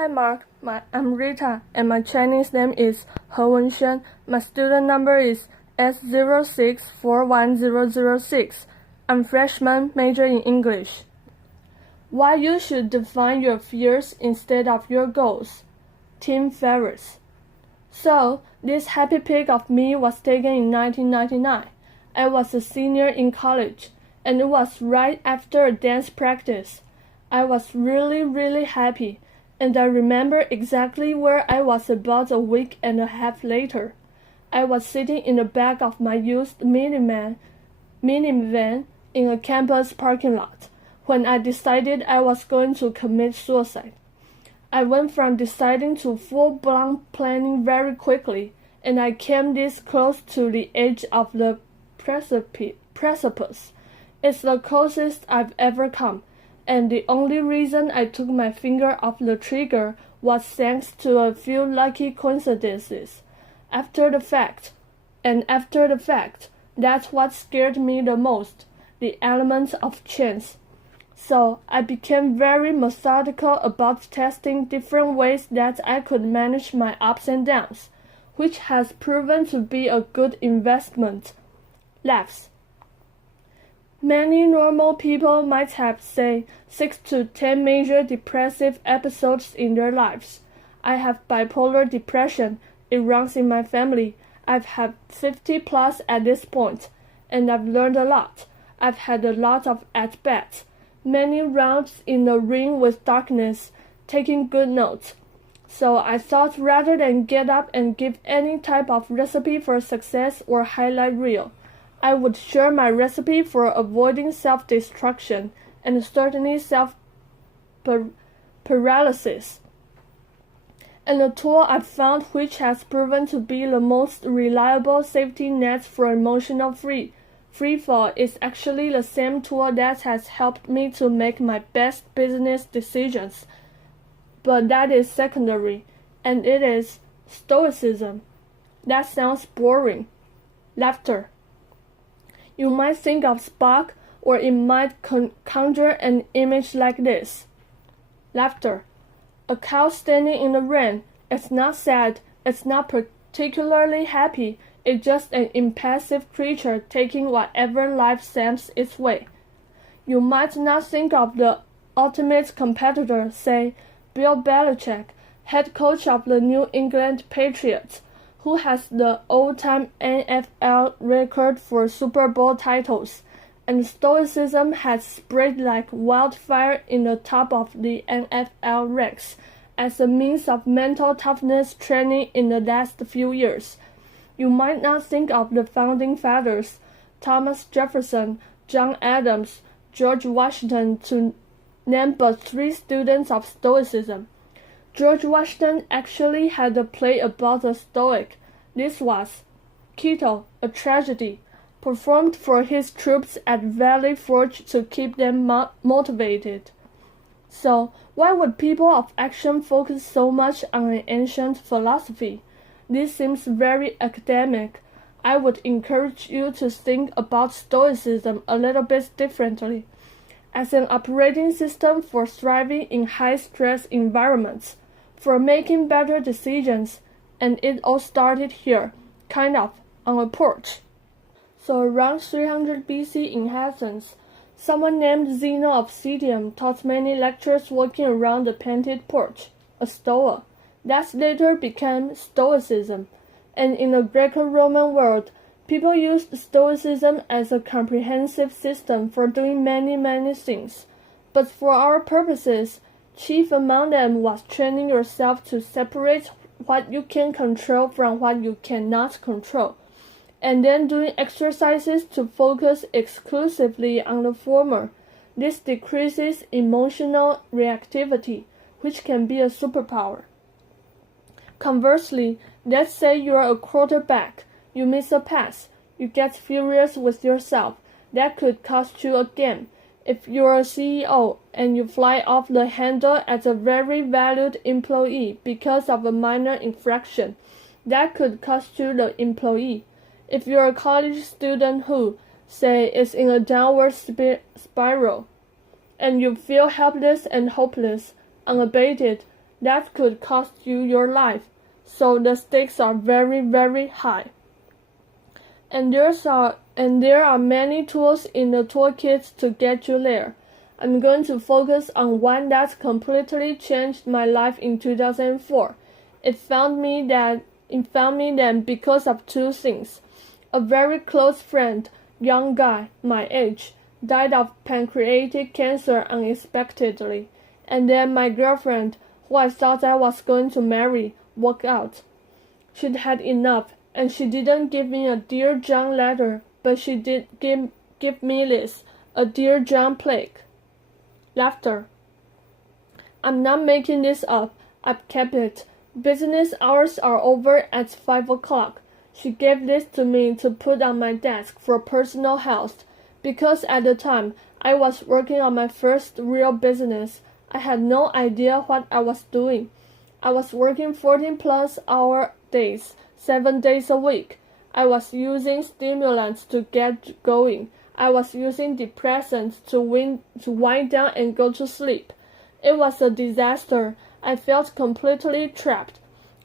Hi Mark, I'm Rita and my Chinese name is He Wenshen. My student number is S06410006. I'm freshman, major in English. Why you should define your fears instead of your goals. Tim Ferriss. So, this happy pic of me was taken in 1999. I was a senior in college, and it was right after a dance practice. I was really happy, and I remember exactly where I was about a week and a half later. I was sitting in the back of my used minivan in a campus parking lot when I decided I was going to commit suicide. I went from deciding to full-blown planning very quickly, and I came this close to the edge of the precipice. It's the closest I've ever come, and the only reason I took my finger off the trigger was thanks to a few lucky coincidences. After the fact, that's what scared me the most, the element of chance. So I became very methodical about testing different ways that I could manage my ups and downs, which has proven to be a good investment. Laughs. Many normal people might have, say, 6 to 10 major depressive episodes in their lives. I have bipolar depression. It runs in my family. I've had 50 plus at this point, and I've learned a lot. I've had a lot of at-bats, many rounds in the ring with darkness, taking good notes. So I thought rather than get up and give any type of recipe for success or highlight reel, I would share my recipe for avoiding self-destruction and certainly self-paralysis. And the tool I've found which has proven to be the most reliable safety net for emotional free fall is actually the same tool that has helped me to make my best business decisions. But that is secondary, and it is Stoicism. That sounds boring. Laughter. You might think of Spock, or it might conjure an image like this. Laughter. A cow standing in the rain. It's not sad. It's not particularly happy. It's just an impassive creature taking whatever life sends its way. You might not think of the ultimate competitor, say, Bill Belichick, head coach of the New England Patriots, who has the all-time NFL record for Super Bowl titles, and Stoicism has spread like wildfire in the top of the NFL ranks as a means of mental toughness training in the last few years. You might not think of the founding fathers, Thomas Jefferson, John Adams, George Washington, to name but 3 students of Stoicism. George Washington actually had a play about a Stoic. This was Quito, a tragedy, performed for his troops at Valley Forge to keep them motivated. So, why would people of action focus so much on an ancient philosophy? This seems very academic. I would encourage you to think about Stoicism a little bit differently, as an operating system for thriving in high-stress environments, for making better decisions, and it all started here, kind of, on a porch. So around 300 BC in Athens, someone named Zeno of Citium taught many lectures walking around the painted porch, a stoa. That later became Stoicism, and in the Greco-Roman world, people used Stoicism as a comprehensive system for doing many things. But for our purposes, chief among them was training yourself to separate what you can control from what you cannot control, and then doing exercises to focus exclusively on the former. This decreases emotional reactivity, which can be a superpower. Conversely, let's say you're a quarterback. You miss a pass. You get furious with yourself. That could cost you a game. If you're a CEO and you fly off the handle at a very valued employee because of a minor infraction, that could cost you the employee. If you're a college student who, say, is in a downward spiral, and you feel helpless and hopeless, unabated, That could cost you your life. So the stakes are very, very high. And there are many tools in the toolkit to get you there. I'm going to focus on one that completely changed my life in 2004. It found me then because of two things. A very close friend, young guy, my age, died of pancreatic cancer unexpectedly. And then my girlfriend, who I thought I was going to marry, walked out. She'd had enough, and she didn't give me a Dear John letter, but she did give me this, a Dear John plaque. Laughter. I'm not making this up. I've kept it. Business hours are over at 5 o'clock. She gave this to me to put on my desk for personal health, because at the time I was working on my first real business. I had no idea what I was doing. I was working 14-plus-hour days, 7 days a week. I was using stimulants to get going. I was using depressants to wind down and go to sleep. It was a disaster. I felt completely trapped.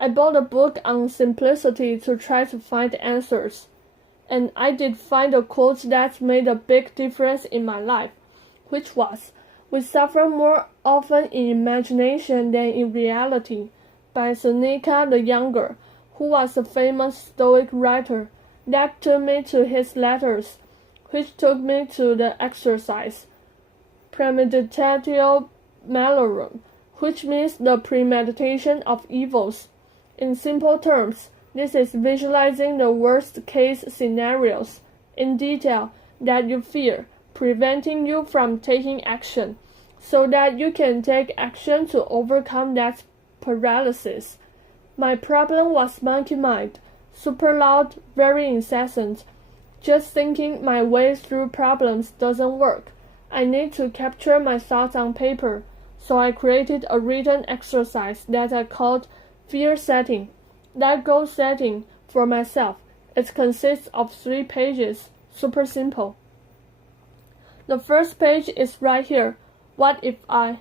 I bought a book on simplicity to try to find answers. And I did find a quote that made a big difference in my life, which was, "We suffer more often in imagination than in reality," by Seneca the Younger, who was a famous Stoic writer. That took me to his letters, which took me to the exercise, premeditatio malorum, which means the premeditation of evils. In simple terms, this is visualizing the worst-case scenarios in detail that you fear, preventing you from taking action, so that you can take action to overcome that paralysis. My problem was monkey mind, super loud, very incessant. Just thinking my way through problems doesn't work. I need to capture my thoughts on paper, so I created a written exercise that I called fear setting. That goal setting for myself. It consists of 3 pages, super simple. The first page is right here. What if I?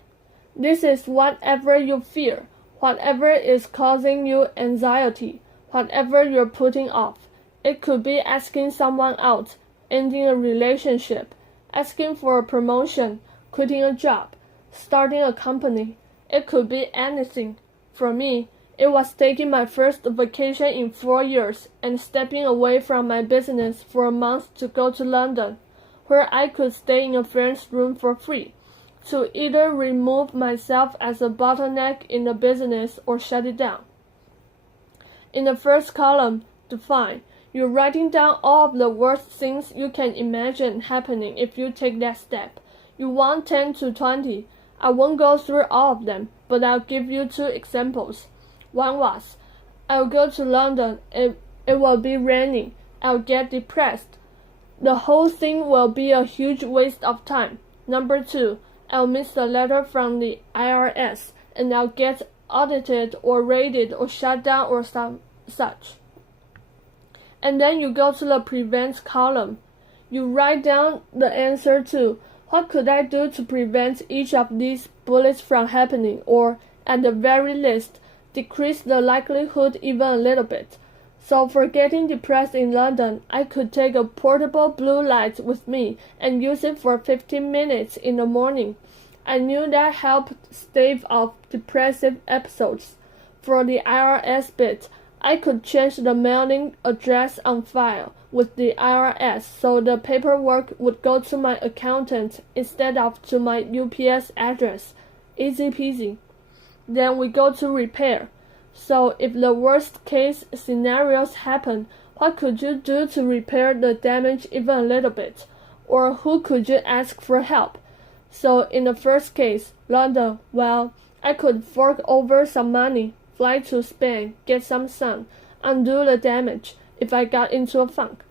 This is whatever you fear, whatever is causing you anxiety, whatever you're putting off. It could be asking someone out, ending a relationship, asking for a promotion, quitting a job, starting a company. It could be anything. For me, it was taking my first vacation in 4 years and stepping away from my business for a month to go to London, where I could stay in a friend's room for free, to either remove myself as a bottleneck in the business or shut it down. In the first column, define, you're writing down all of the worst things you can imagine happening if you take that step. You want 10 to 20. I won't go through all of them, but I'll give you 2 examples. One was, I'll go to London, it will be raining, I'll get depressed. The whole thing will be a huge waste of time. Number 2, I'll miss a letter from the IRS, and I'll get audited or raided or shut down or such. And then you go to the prevent column. You write down the answer to, what could I do to prevent each of these bullets from happening, or, at the very least, decrease the likelihood even a little bit. So for getting depressed in London, I could take a portable blue light with me and use it for 15 minutes in the morning. I knew that helped stave off depressive episodes. For the IRS bit, I could change the mailing address on file with the IRS so the paperwork would go to my accountant instead of to my UPS address. Easy peasy. Then we go to repair. So if the worst case scenarios happen, what could you do to repair the damage even a little bit? Or who could you ask for help? So in the first case, London, well, I could fork over some money, fly to Spain, get some sun, undo the damage if I got into a funk.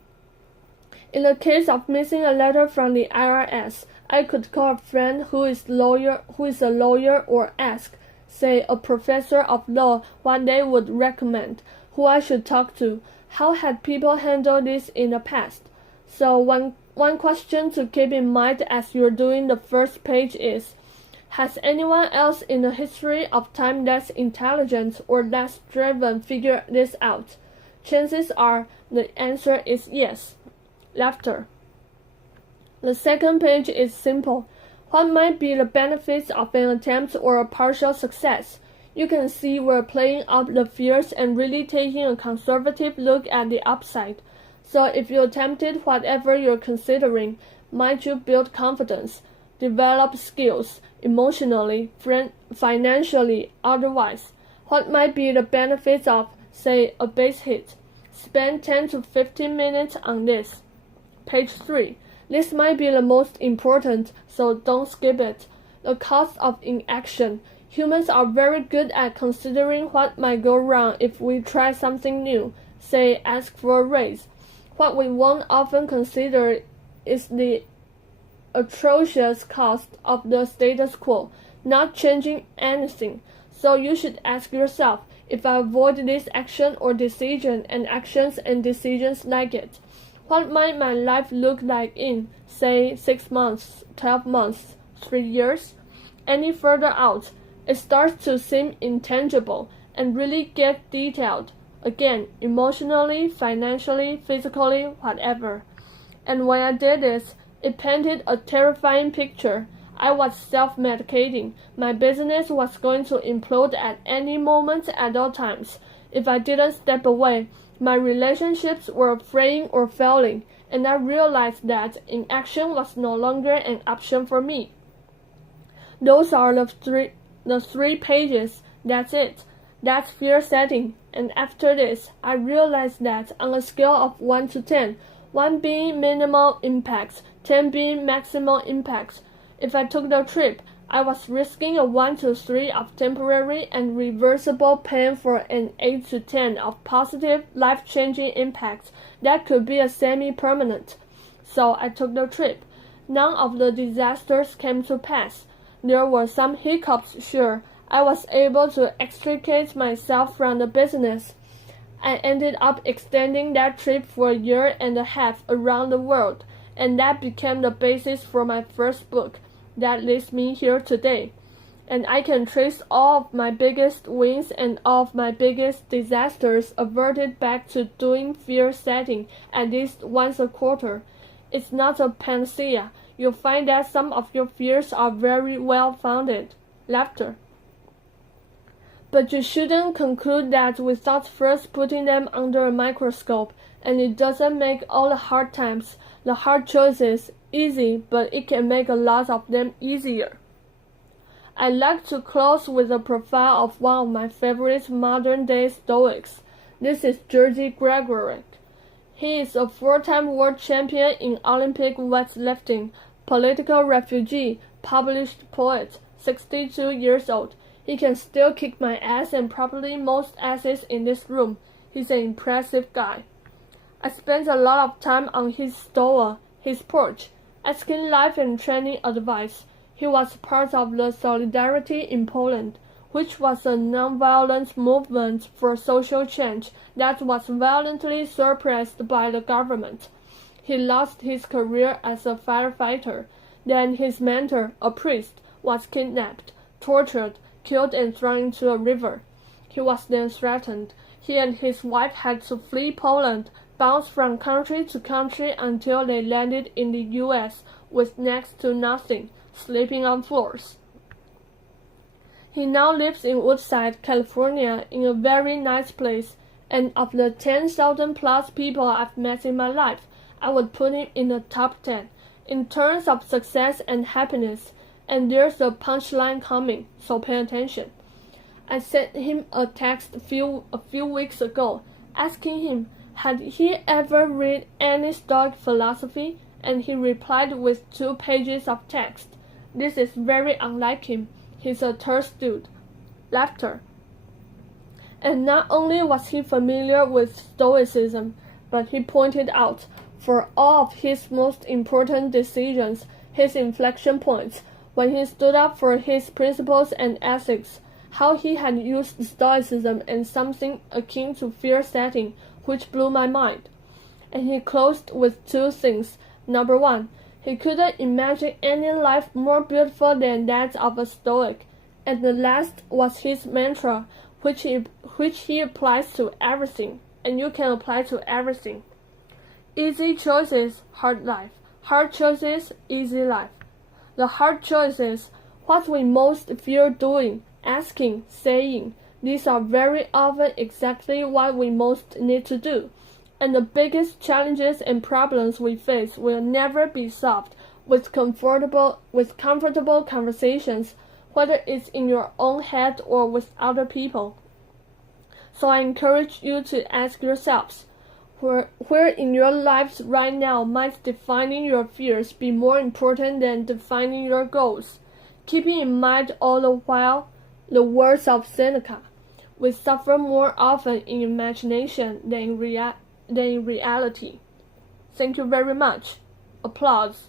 In the case of missing a letter from the IRS, I could call a friend who is a lawyer or ask, say, a professor of law what they would recommend, who I should talk to. How had people handled this in the past? So one question to keep in mind as you're doing the first page is, Has anyone else in the history of time less intelligent or less driven figured this out? Chances are the answer is yes. Laughter. The second page is simple. What might be the benefits of an attempt or a partial success? You can see we're playing up the fears and really taking a conservative look at the upside. So if you attempted whatever you're considering, might you build confidence, develop skills, emotionally, financially, otherwise? What might be the benefits of, say, a base hit? Spend 10 to 15 minutes on this. Page 3. This might be the most important, so don't skip it. The cost of inaction. Humans are very good at considering what might go wrong if we try something new, say ask for a raise. What we won't often consider is the atrocious cost of the status quo, not changing anything. So you should ask yourself, if I avoid this action or decision and actions and decisions like it, what might my life look like in, say, 6 months, 12 months, 3 years? Any further out, it starts to seem intangible and really get detailed. Again, emotionally, financially, physically, whatever. And when I did this, it painted a terrifying picture. I was self-medicating. My business was going to implode at any moment at all times. If I didn't step away, my relationships were fraying or failing, and I realized that inaction was no longer an option for me. Those are the three pages. That's it. That's fear setting. And after this, I realized that on a scale of 1 to 10, 1 being minimal impact, 10 being maximal impact, if I took the trip, I was risking a 1 to 3 of temporary and reversible pain for an 8 to 10 of positive, life-changing impact that could be a semi-permanent. So I took the trip. None of the disasters came to pass. There were some hiccups, sure. I was able to extricate myself from the business. I ended up extending that trip for a year and a half around the world, and that became the basis for my first book. That leads me here today. And I can trace all of my biggest wins and all of my biggest disasters averted back to doing fear setting at least once a quarter. It's not a panacea. You'll find that some of your fears are very well founded. Laughter. But you shouldn't conclude that without first putting them under a microscope, and it doesn't make all the hard times, the hard choices, easy, but it can make a lot of them easier. I'd like to close with a profile of one of my favorite modern-day Stoics. This is Jerzy Gregorek. He is a 4-time world champion in Olympic weightlifting, political refugee, published poet, 62 years old. He can still kick my ass and probably most asses in this room. He's an impressive guy. I spent a lot of time on his stoa, his porch, asking life and training advice. He was part of the Solidarity in Poland, which was a non-violent movement for social change that was violently suppressed by the government. He lost his career as a firefighter. Then his mentor, a priest, was kidnapped, tortured, killed and thrown into a river. He was then threatened. He and his wife had to flee Poland, bounce from country to country until they landed in the U.S. with next to nothing, sleeping on floors. He now lives in Woodside, California, in a very nice place, and of the 10,000 plus people I've met in my life, I would put him in the top 10, in terms of success and happiness, and there's a punchline coming, so pay attention. I sent him a text a few weeks ago, asking him, had he ever read any Stoic philosophy, and he replied with 2 pages of text. This is very unlike him. He's a terse dude. Laughter. And not only was he familiar with Stoicism, but he pointed out, for all of his most important decisions, his inflection points, when he stood up for his principles and ethics, how he had used Stoicism and something akin to fear setting, which blew my mind. And he closed with 2 things. Number 1, He couldn't imagine any life more beautiful than that of a Stoic, and the last was his mantra, which he applies to everything, and you can apply to everything. Easy choices, hard life. Hard choices, easy life. The hard choices, what we most fear doing, asking, saying, these are very often exactly what we most need to do. And the biggest challenges and problems we face will never be solved with comfortable conversations, whether it's in your own head or with other people. So I encourage you to ask yourselves, where in your lives right now might defining your fears be more important than defining your goals? Keeping in mind all the while the words of Seneca, we suffer more often in imagination than in reality. Thank you very much. Applause.